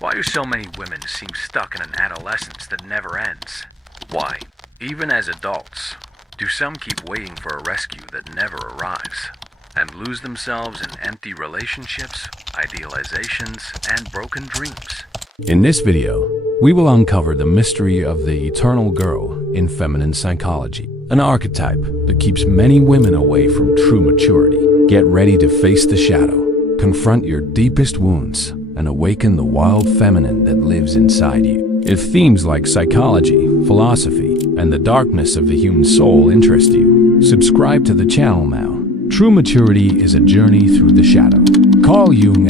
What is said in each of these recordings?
Why do so many women seem stuck in an adolescence that never ends? Why, even as adults, do some keep waiting for a rescue that never arrives, and lose themselves in empty relationships, idealizations, and broken dreams? In this video, we will uncover the mystery of the eternal girl in feminine psychology, an archetype that keeps many women away from true maturity. Get ready to face the shadow, confront your deepest wounds, and awaken the wild feminine that lives inside you. If themes like psychology, philosophy, and the darkness of the human soul interest you, subscribe to the channel now. True maturity is a journey through the shadow. Carl Jung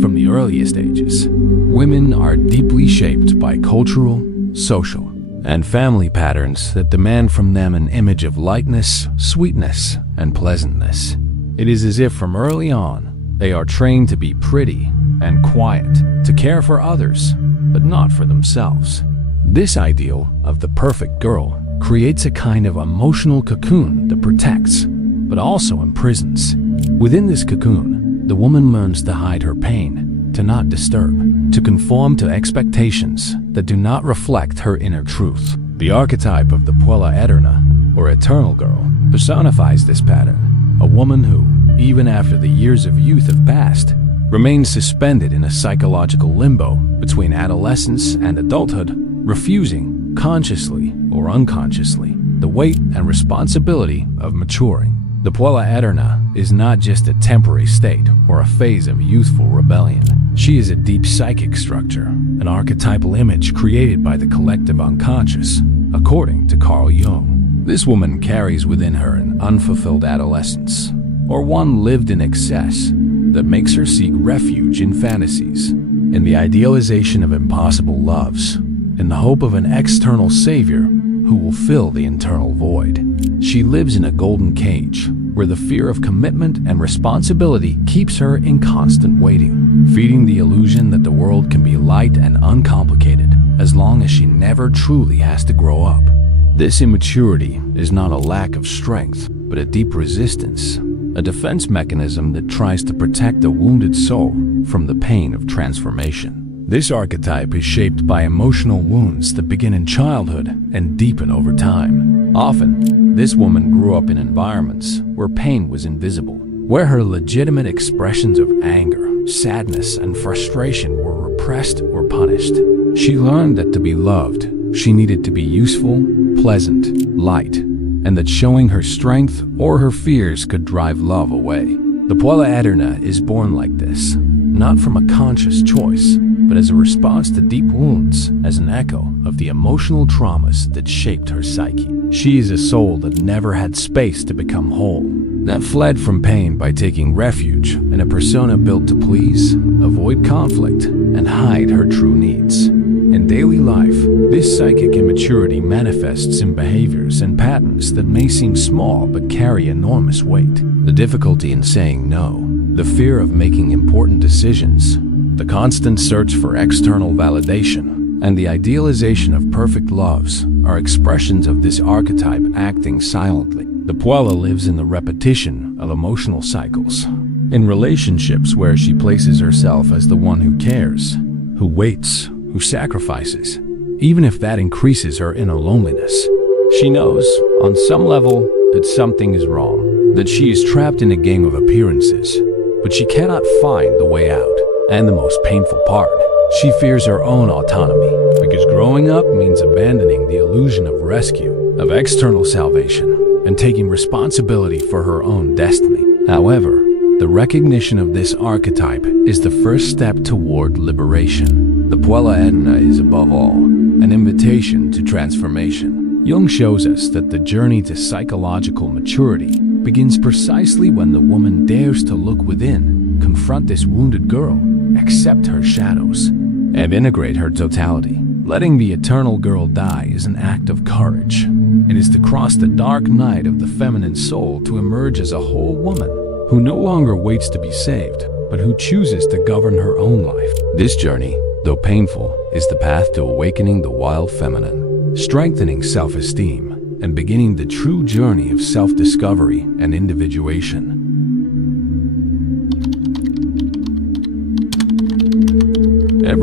From the earliest ages, women are deeply shaped by cultural, social, and family patterns that demand from them an image of lightness, sweetness, and pleasantness. It is as if from early on, they are trained to be pretty and quiet, to care for others, but not for themselves. This ideal of the perfect girl creates a kind of emotional cocoon that protects, but also imprisons. Within this cocoon, the woman learns to hide her pain, to not disturb, to conform to expectations that do not reflect her inner truth. The archetype of the Puella Aeterna, or eternal girl, personifies this pattern, a woman who, even after the years of youth have passed, remains suspended in a psychological limbo between adolescence and adulthood, refusing, consciously or unconsciously, the weight and responsibility of maturing. The Puella Aeterna is not just a temporary state or a phase of youthful rebellion. She is a deep psychic structure, an archetypal image created by the collective unconscious, according to Carl Jung. This woman carries within her an unfulfilled adolescence, or one lived in excess, that makes her seek refuge in fantasies, in the idealization of impossible loves, in the hope of an external savior who will fill the internal void. She lives in a golden cage, where the fear of commitment and responsibility keeps her in constant waiting, feeding the illusion that the world can be light and uncomplicated, as long as she never truly has to grow up. This immaturity is not a lack of strength, but a deep resistance, a defense mechanism that tries to protect the wounded soul from the pain of transformation. This archetype is shaped by emotional wounds that begin in childhood and deepen over time. Often, this woman grew up in environments where pain was invisible, where her legitimate expressions of anger, sadness, and frustration were repressed or punished. She learned that to be loved, she needed to be useful, pleasant, light, and that showing her strength or her fears could drive love away. The Puella Aeterna is born like this, not from a conscious choice, but as a response to deep wounds, as an echo of the emotional traumas that shaped her psyche. She is a soul that never had space to become whole, that fled from pain by taking refuge in a persona built to please, avoid conflict, and hide her true needs. In daily life, this psychic immaturity manifests in behaviors and patterns that may seem small but carry enormous weight. The difficulty in saying no, the fear of making important decisions, the constant search for external validation, and the idealization of perfect loves are expressions of this archetype acting silently. The Puella lives in the repetition of emotional cycles, in relationships where she places herself as the one who cares, who waits, who sacrifices, even if that increases her inner loneliness. She knows, on some level, that something is wrong, that she is trapped in a game of appearances, but she cannot find the way out. And the most painful part, she fears her own autonomy, because growing up means abandoning the illusion of rescue, of external salvation, and taking responsibility for her own destiny. However, the recognition of this archetype is the first step toward liberation. The Puella Aeterna is above all an invitation to transformation. Jung shows us that the journey to psychological maturity begins precisely when the woman dares to look within, confront this wounded girl, accept her shadows, and integrate her totality. Letting the eternal girl die is an act of courage. It is to cross the dark night of the feminine soul to emerge as a whole woman, who no longer waits to be saved, but who chooses to govern her own life. This journey, though painful, is the path to awakening the wild feminine, strengthening self-esteem, and beginning the true journey of self-discovery and individuation.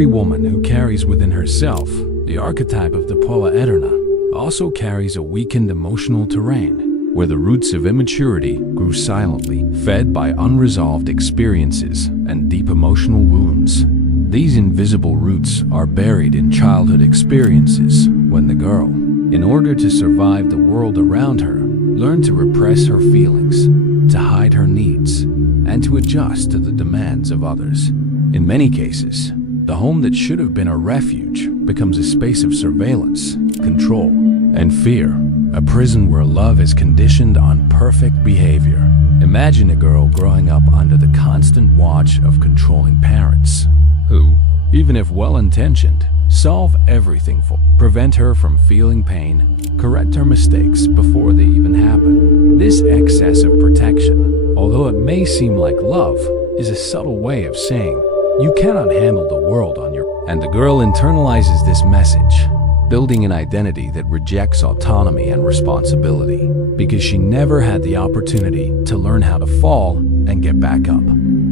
every woman who carries within herself the archetype of the Puella Aeterna also carries a weakened emotional terrain, where the roots of immaturity grew silently, fed by unresolved experiences and deep emotional wounds. These invisible roots are buried in childhood experiences when the girl, in order to survive the world around her, learned to repress her feelings, to hide her needs, and to adjust to the demands of others. In many cases, the home that should have been a refuge becomes a space of surveillance, control, and fear, a prison where love is conditioned on perfect behavior. Imagine a girl growing up under the constant watch of controlling parents, who, even if well-intentioned, solve everything for her, prevent her from feeling pain, correct her mistakes before they even happen. This excess of protection, although it may seem like love, is a subtle way of saying, you cannot handle the world on your own. And the girl internalizes this message, building an identity that rejects autonomy and responsibility, because she never had the opportunity to learn how to fall and get back up.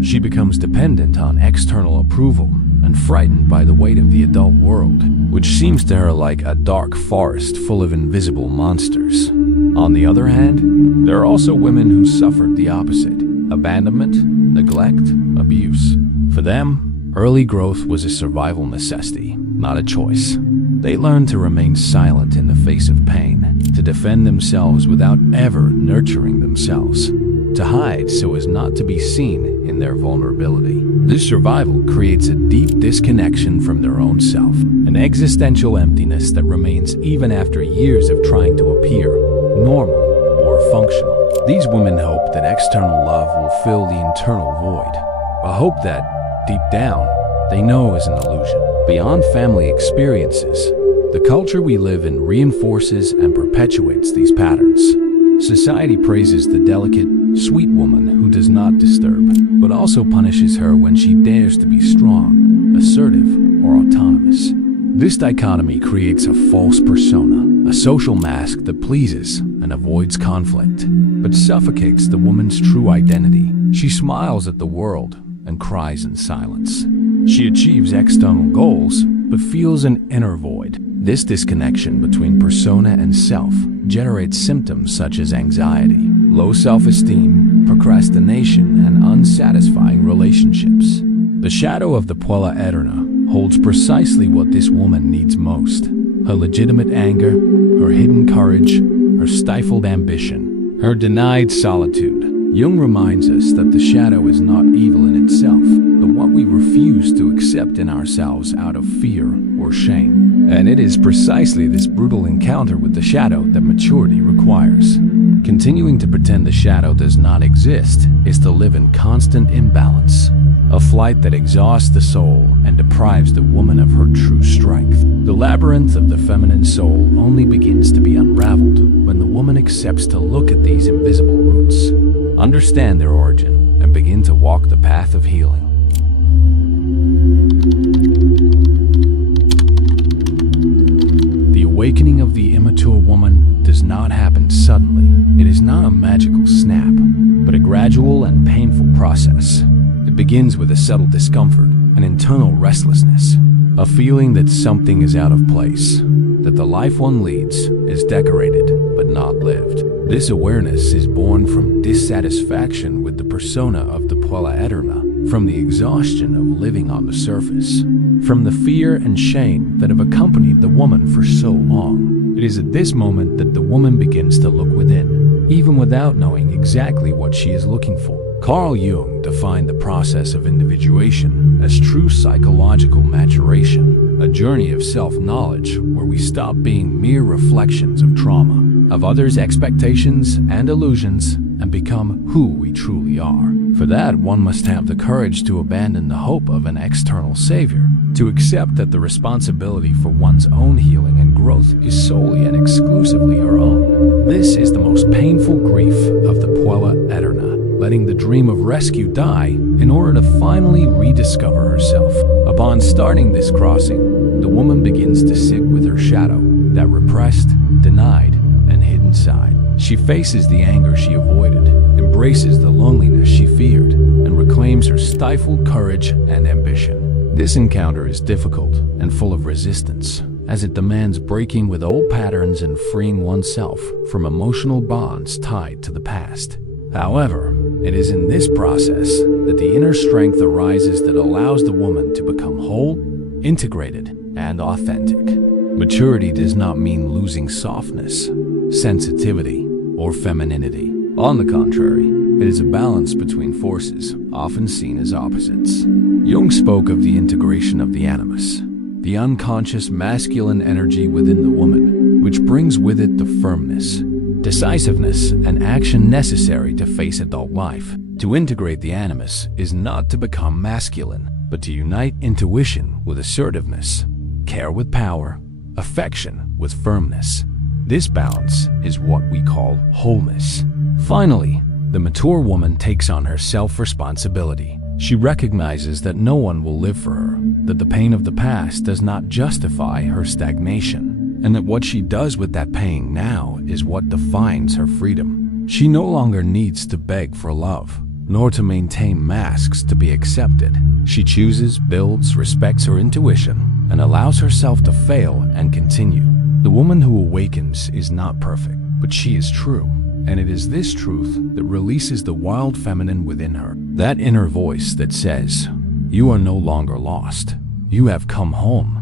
She becomes dependent on external approval and frightened by the weight of the adult world, which seems to her like a dark forest full of invisible monsters. On the other hand, there are also women who suffered the opposite: abandonment, neglect, abuse. For them, early growth was a survival necessity, not a choice. They learned to remain silent in the face of pain, to defend themselves without ever nurturing themselves, to hide so as not to be seen in their vulnerability. This survival creates a deep disconnection from their own self, an existential emptiness that remains even after years of trying to appear normal or functional. These women hope that external love will fill the internal void, a hope that, deep down, they know is an illusion. Beyond family experiences, the culture we live in reinforces and perpetuates these patterns. Society praises the delicate, sweet woman who does not disturb, but also punishes her when she dares to be strong, assertive, or autonomous. This dichotomy creates a false persona, a social mask that pleases and avoids conflict, but suffocates the woman's true identity. She smiles at the world and cries in silence. She achieves external goals, but feels an inner void. This disconnection between persona and self generates symptoms such as anxiety, low self-esteem, procrastination, and unsatisfying relationships. The shadow of the Puella Aeterna holds precisely what this woman needs most: her legitimate anger, her hidden courage, her stifled ambition, her denied solitude. Jung reminds us that the shadow is not evil in itself, but what we refuse to accept in ourselves out of fear or shame. And it is precisely this brutal encounter with the shadow that maturity requires. Continuing to pretend the shadow does not exist is to live in constant imbalance, a flight that exhausts the soul and deprives the woman of her true strength. The labyrinth of the feminine soul only begins to be unraveled when the woman accepts to look at these invisible roots, understand their origin, and begin to walk the path of healing. The awakening of the immature woman does not happen suddenly. It is not a magical snap, but a gradual and painful process. It begins with a subtle discomfort, an internal restlessness, a feeling that something is out of place, that the life one leads is decorated but not lived. This awareness is born from dissatisfaction with the persona of the Puella Aeterna, from the exhaustion of living on the surface, from the fear and shame that have accompanied the woman for so long. It is at this moment that the woman begins to look within, even without knowing exactly what she is looking for. Carl Jung defined the process of individuation as true psychological maturation, a journey of self-knowledge where we stop being mere reflections of trauma, of others' expectations and illusions, and become who we truly are. For that, one must have the courage to abandon the hope of an external savior, to accept that the responsibility for one's own healing and growth is solely and exclusively her own. This is the most painful grief of the Puella Aeterna, letting the dream of rescue die in order to finally rediscover herself. Upon starting this crossing, the woman begins to sit with her shadow, that repressed, denied, and hidden side. She faces the anger she avoided, embraces the loneliness she feared, and reclaims her stifled courage and ambition. This encounter is difficult and full of resistance, as it demands breaking with old patterns and freeing oneself from emotional bonds tied to the past. However, it is in this process that the inner strength arises that allows the woman to become whole, integrated, and authentic. Maturity does not mean losing softness, sensitivity, or femininity. On the contrary, it is a balance between forces, often seen as opposites. Jung spoke of the integration of the animus, the unconscious masculine energy within the woman, which brings with it the firmness, decisiveness, and action necessary to face adult life. To integrate the animus is not to become masculine, but to unite intuition with assertiveness, care with power, affection with firmness. This balance is what we call wholeness. Finally, the mature woman takes on her self-responsibility. She recognizes that no one will live for her, that the pain of the past does not justify her stagnation, and that what she does with that pain now is what defines her freedom. She no longer needs to beg for love, nor to maintain masks to be accepted. She chooses, builds, respects her intuition, and allows herself to fail and continue. The woman who awakens is not perfect, but she is true. And it is this truth that releases the wild feminine within her. That inner voice that says, "You are no longer lost. You have come home."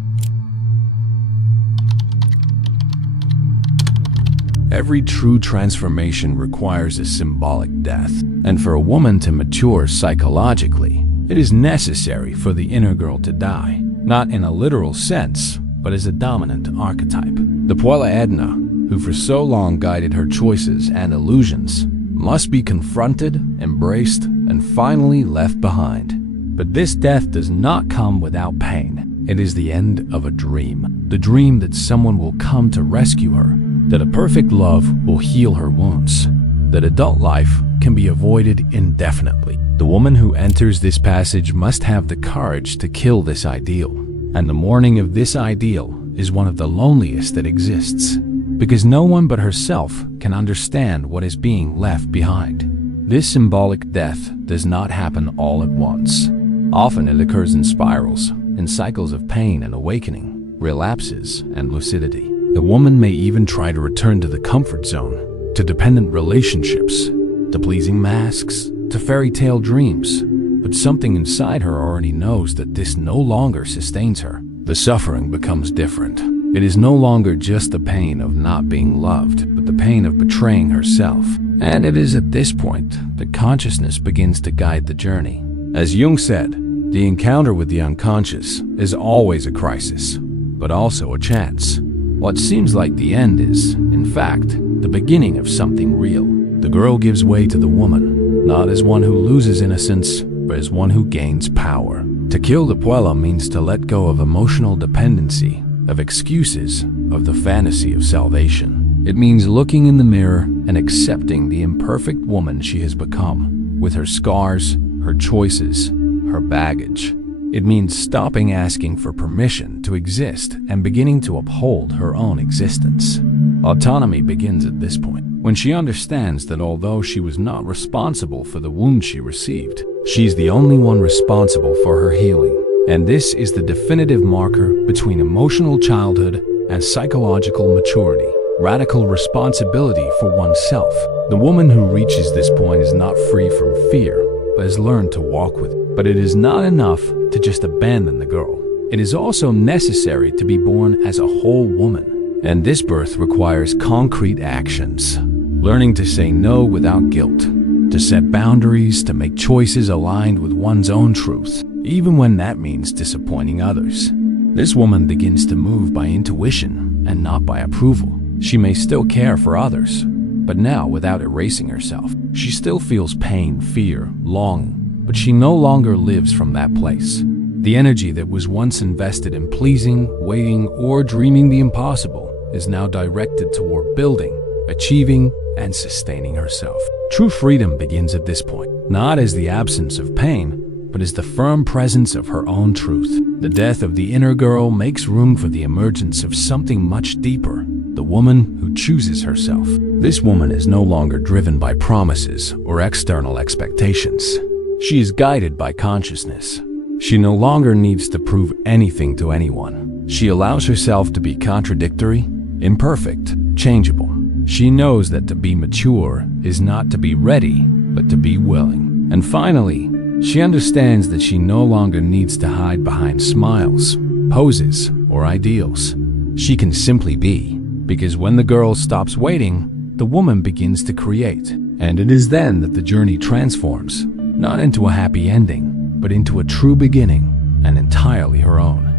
Every true transformation requires a symbolic death. And for a woman to mature psychologically, it is necessary for the inner girl to die. Not in a literal sense, but as a dominant archetype. The Puella Aeterna, who for so long guided her choices and illusions, must be confronted, embraced, and finally left behind. But this death does not come without pain. It is the end of a dream. The dream that someone will come to rescue her, that a perfect love will heal her wounds, that adult life can be avoided indefinitely. The woman who enters this passage must have the courage to kill this ideal. And the mourning of this ideal is one of the loneliest that exists, because no one but herself can understand what is being left behind. This symbolic death does not happen all at once. Often it occurs in spirals, in cycles of pain and awakening, relapses and lucidity. The woman may even try to return to the comfort zone, to dependent relationships, to pleasing masks, to fairy tale dreams. But something inside her already knows that this no longer sustains her. The suffering becomes different. It is no longer just the pain of not being loved, but the pain of betraying herself. And it is at this point that consciousness begins to guide the journey. As Jung said, the encounter with the unconscious is always a crisis, but also a chance. What seems like the end is, in fact, the beginning of something real. The girl gives way to the woman, not as one who loses innocence, but as one who gains power. To kill the Puella means to let go of emotional dependency, of excuses, of the fantasy of salvation. It means looking in the mirror and accepting the imperfect woman she has become, with her scars, her choices, her baggage. It means stopping asking for permission to exist and beginning to uphold her own existence. Autonomy begins at this point, when she understands that although she was not responsible for the wound she received, she's the only one responsible for her healing. And this is the definitive marker between emotional childhood and psychological maturity. Radical responsibility for oneself. The woman who reaches this point is not free from fear, but has learned to walk with it. But it is not enough to just abandon the girl. It is also necessary to be born as a whole woman. And this birth requires concrete actions. Learning to say no without guilt, to set boundaries, to make choices aligned with one's own truth, even when that means disappointing others. This woman begins to move by intuition and not by approval. She may still care for others, but now without erasing herself. She still feels pain, fear, longing, but she no longer lives from that place. The energy that was once invested in pleasing, waiting, or dreaming the impossible is now directed toward building, achieving, and sustaining herself. True freedom begins at this point, not as the absence of pain, but as the firm presence of her own truth. The death of the inner girl makes room for the emergence of something much deeper, the woman who chooses herself. This woman is no longer driven by promises or external expectations. She is guided by consciousness, She no longer needs to prove anything to anyone. She allows herself to be contradictory, imperfect, changeable. She knows that to be mature is not to be ready, but to be willing. And finally, she understands that she no longer needs to hide behind smiles, poses, or ideals. She can simply be, because when the girl stops waiting, the woman begins to create. And it is then that the journey transforms, not into a happy ending, but into a true beginning, and entirely her own.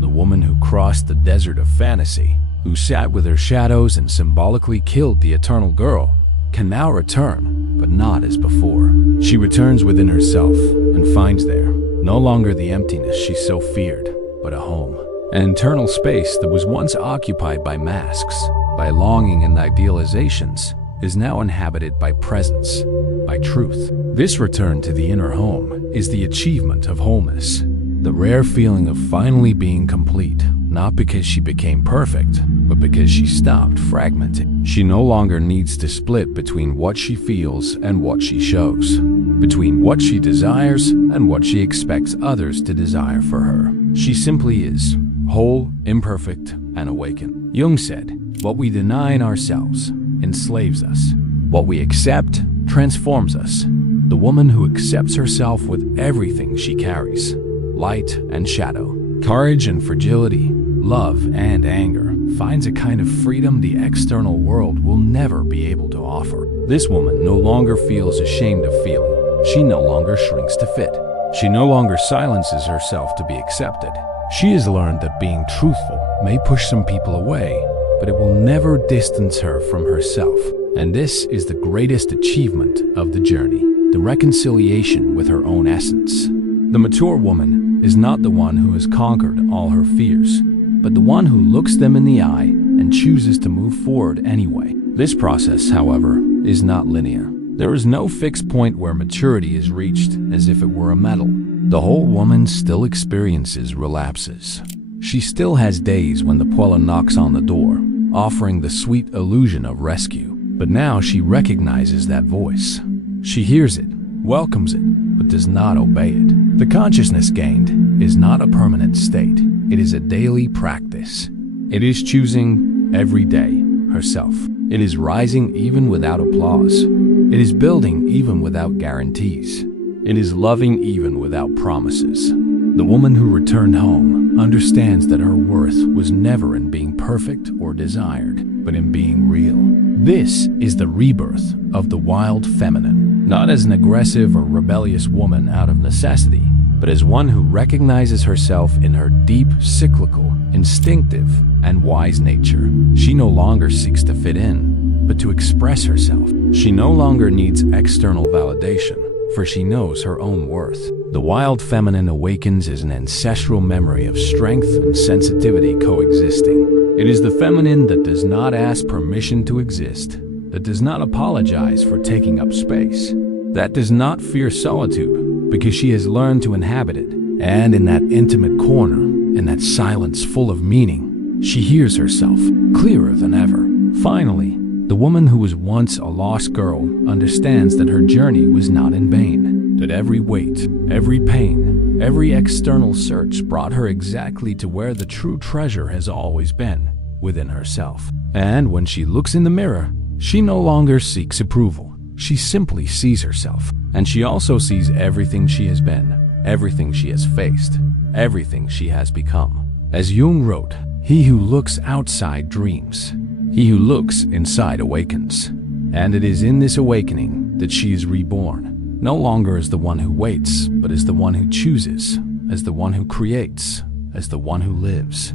The woman who crossed the desert of fantasy, who sat with her shadows and symbolically killed the eternal girl, can now return, but not as before. She returns within herself and finds there no longer the emptiness she so feared, but a home. An internal space that was once occupied by masks, by longing and idealizations, is now inhabited by presence, by truth. This return to the inner home is the achievement of wholeness, the rare feeling of finally being complete, not because she became perfect, but because she stopped fragmenting. She no longer needs to split between what she feels and what she shows, between what she desires and what she expects others to desire for her. She simply is, whole, imperfect, and awakened. Jung said, "What we deny in ourselves enslaves us. What we accept transforms us." The woman who accepts herself with everything she carries, light and shadow, courage and fragility, love and anger, finds a kind of freedom the external world will never be able to offer. This woman no longer feels ashamed of feeling. She no longer shrinks to fit. She no longer silences herself to be accepted. She has learned that being truthful may push some people away, but it will never distance her from herself. And this is the greatest achievement of the journey, the reconciliation with her own essence. The mature woman is not the one who has conquered all her fears, but the one who looks them in the eye and chooses to move forward anyway. This process, however, is not linear. There is no fixed point where maturity is reached as if it were a medal. The whole woman still experiences relapses. She still has days when the Puella knocks on the door, offering the sweet illusion of rescue. But now she recognizes that voice. She hears it, welcomes it, but does not obey it. The consciousness gained is not a permanent state. It is a daily practice. It is choosing every day herself. It is rising even without applause. It is building even without guarantees. It is loving even without promises. The woman who returned home understands that her worth was never in being perfect or desired, but in being real. This is the rebirth of the wild feminine, not as an aggressive or rebellious woman out of necessity, but as one who recognizes herself in her deep, cyclical, instinctive, and wise nature. She no longer seeks to fit in, but to express herself. She no longer needs external validation, for she knows her own worth. The wild feminine awakens as an ancestral memory of strength and sensitivity coexisting. It is the feminine that does not ask permission to exist, that does not apologize for taking up space, that does not fear solitude because she has learned to inhabit it. And in that intimate corner, in that silence full of meaning, she hears herself clearer than ever. Finally, the woman who was once a lost girl understands that her journey was not in vain, that every weight, every pain, every external search brought her exactly to where the true treasure has always been, within herself. And when she looks in the mirror, she no longer seeks approval. She simply sees herself, and she also sees everything she has been, everything she has faced, everything she has become. As Jung wrote, "He who looks outside dreams. He who looks inside awakens." And it is in this awakening that she is reborn, no longer as the one who waits, but as the one who chooses, as the one who creates, as the one who lives.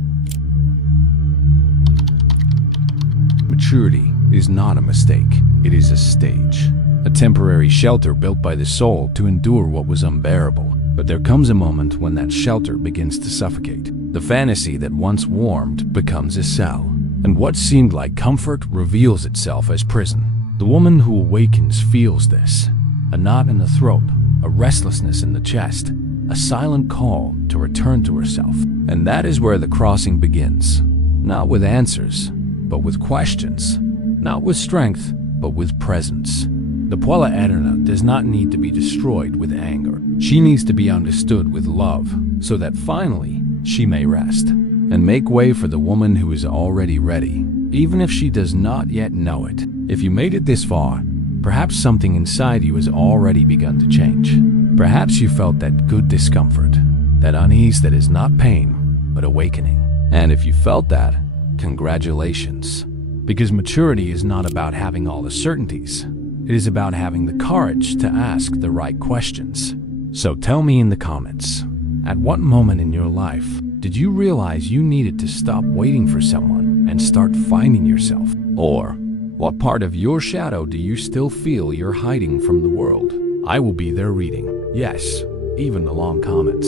Maturity is not a mistake, it is a stage, a temporary shelter built by the soul to endure what was unbearable. But there comes a moment when that shelter begins to suffocate. The fantasy that once warmed becomes a cell, and what seemed like comfort reveals itself as prison. The woman who awakens feels this, a knot in the throat, a restlessness in the chest, a silent call to return to herself. And that is where the crossing begins, not with answers, but with questions, not with strength, but with presence, The Puella Aeterna does not need to be destroyed with anger. She needs to be understood with love, so that finally she may rest and make way for the woman who is already ready, even if she does not yet know it. If you made it this far, perhaps something inside you has already begun to change. Perhaps you felt that good discomfort, that unease that is not pain, but awakening. And if you felt that, congratulations. Because maturity is not about having all the certainties. It is about having the courage to ask the right questions. So tell me in the comments, at what moment in your life did you realize you needed to stop waiting for someone and start finding yourself? Or what part of your shadow do you still feel you're hiding from the world? I will be there reading. Yes, even the long comments,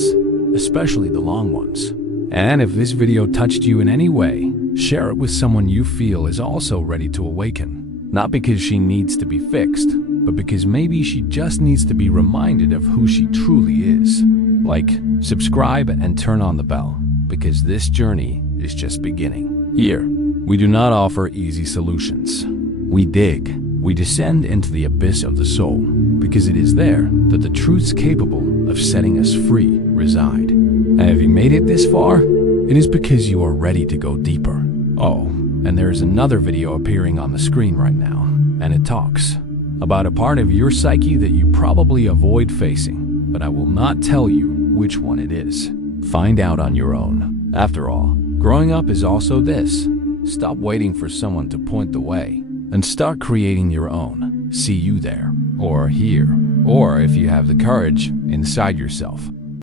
especially the long ones. And if this video touched you in any way, share it with someone you feel is also ready to awaken. Not because she needs to be fixed, but because maybe she just needs to be reminded of who she truly is. Like, subscribe and turn on the bell, because this journey is just beginning. Here, we do not offer easy solutions. We dig, we descend into the abyss of the soul, because it is there that the truths capable of setting us free reside. And if you made it this far, it is because you are ready to go deeper. Oh, and there is another video appearing on the screen right now, and it talks about a part of your psyche that you probably avoid facing, but I will not tell you which one it is. Find out on your own. After all, growing up is also this. Stop waiting for someone to point the way and start creating your own. See you there, or here, or if you have the courage, inside yourself.